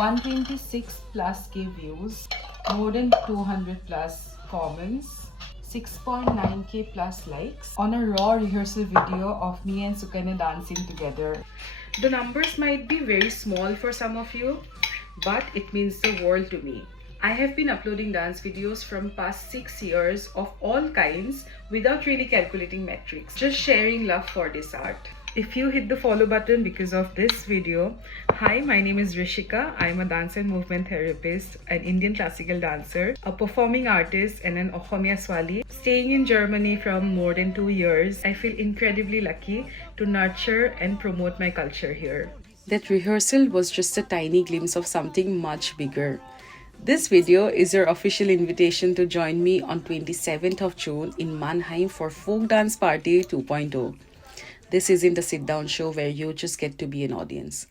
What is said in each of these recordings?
126 plus K views, more than 200 plus comments, 6.9K plus likes on a raw rehearsal video of me and Sukanya dancing together. The numbers might be very small for some of you, but it means the world to me. I have been uploading dance videos from past 6 years of all kinds without really calculating metrics, just sharing love for this art. If you hit the follow button because of this video, hi, my name is Rishika. I'm a dance and movement therapist, an Indian classical dancer, a performing artist, and an Ohomia Swali. Staying in Germany from more than 2 years, I feel incredibly lucky to nurture and promote my culture here. That rehearsal was just a tiny glimpse of something much bigger. This video is your official invitation to join me on 27th of June in Mannheim for Folk Dance Party 2.0. This isn't a sit-down show where you just get to be an audience.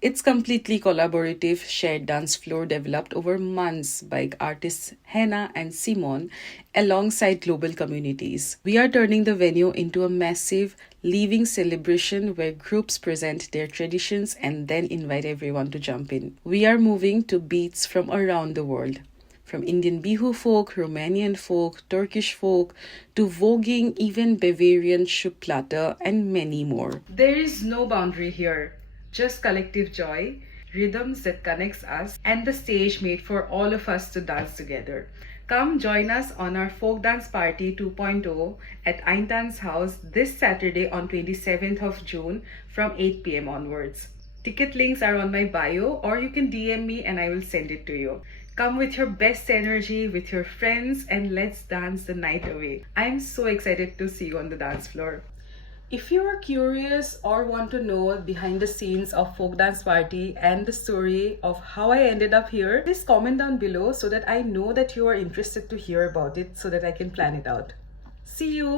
It's completely collaborative, shared dance floor developed over months by artists Hannah and Simon alongside global communities. We are turning the venue into a massive, living celebration where groups present their traditions and then invite everyone to jump in. We are moving to beats from around the world. From Indian Bihu folk, Romanian folk, Turkish folk, to voguing, even Bavarian Schuplatte, and many more. There is no boundary here, just collective joy, rhythms that connects us, and the stage made for all of us to dance together. Come join us on our Folk Dance Party 2.0 at Eintan's house this Saturday on 27th of June from 8 p.m. onwards. Ticket links are on my bio, or you can DM me and I will send it to you. Come with your best energy, with your friends, and let's dance the night away. I am so excited to see you on the dance floor. If you are curious or want to know behind the scenes of Folk Dance Party and the story of how I ended up here, please comment down below so that I know that you are interested to hear about it so that I can plan it out. See you!